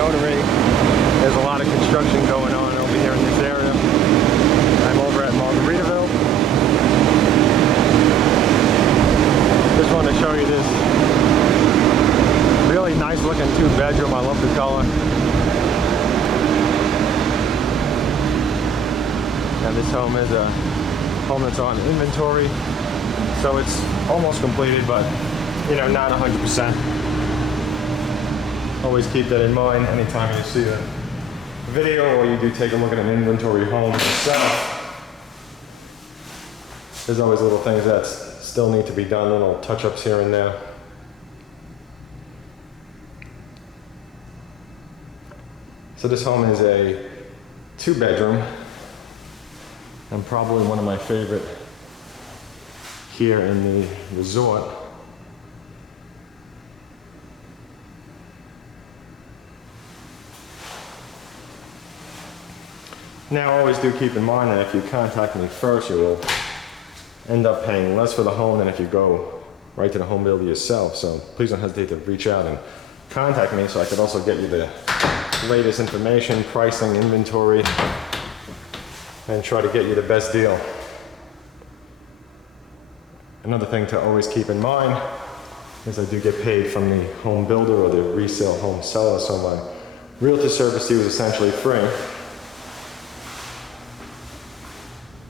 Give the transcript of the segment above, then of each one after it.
notary. There's a lot of construction going on over here in this area. I'm over at Margaritaville. Just want to show you this really nice looking 2-bedroom. I love the color. And this home is a home that's on inventory. So it's almost completed, but you know, not 100%. Always keep that in mind anytime you see a video or you do take a look at an inventory home yourself. There's always little things that still need to be done, little touch-ups here and there. So this home is a 2-bedroom and probably one of my favorite here in the resort. Now, always do keep in mind that if you contact me first, you will end up paying less for the home than if you go right to the home builder yourself. So please don't hesitate to reach out and contact me so I could also get you the latest information, pricing, inventory, and try to get you the best deal. Another thing to always keep in mind is I do get paid from the home builder or the resale home seller, so my realtor service to you is essentially free.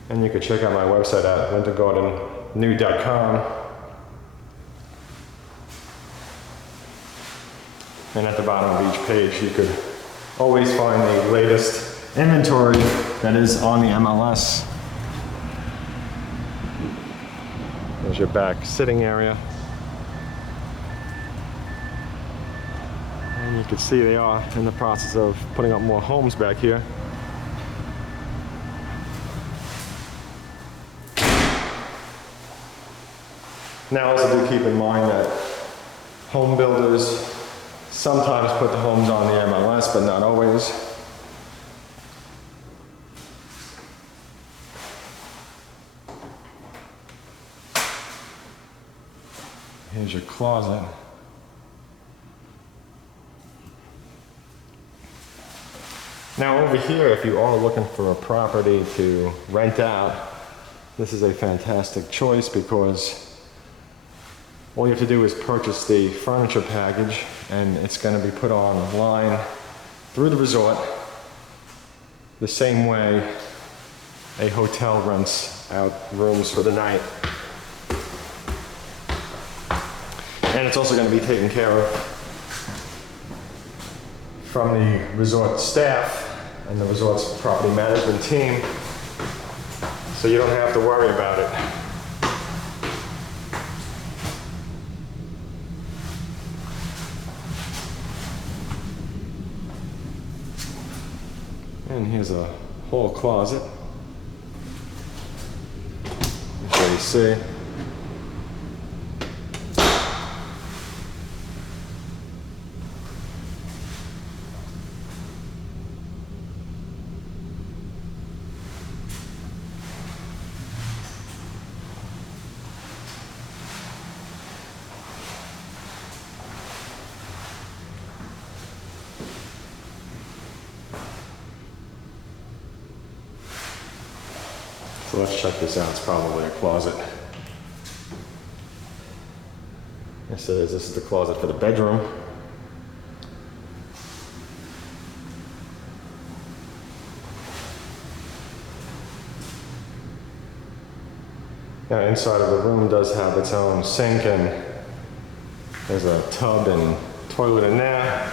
And you can check out my website at wintergardennew.com. And at the bottom of each page, you could always find the latest inventory that is on the MLS. There's your back sitting area. And you can see they are in the process of putting up more homes back here. Now also do keep in mind that home builders sometimes put the homes on the MLS, but not always. Here's your closet. Now over here, if you are looking for a property to rent out, this is a fantastic choice because all you have to do is purchase the furniture package and it's going to be put online through the resort the same way a hotel rents out rooms for the night. And it's also going to be taken care of from the resort staff and the resort's property management team, so you don't have to worry about it. And here's a whole closet. As you see. So let's check this out. It's probably a closet. It says this is the closet for the bedroom. Now inside of the room does have its own sink and there's a tub and toilet in there.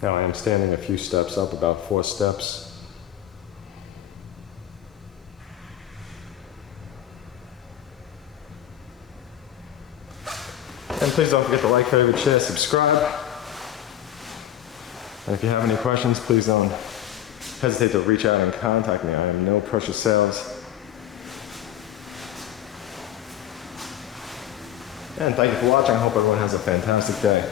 Now I am standing a few steps up, about 4 steps. And please don't forget to like, favorite, share, subscribe. And if you have any questions, please don't hesitate to reach out and contact me. I am no pressure sales. And thank you for watching. I hope everyone has a fantastic day.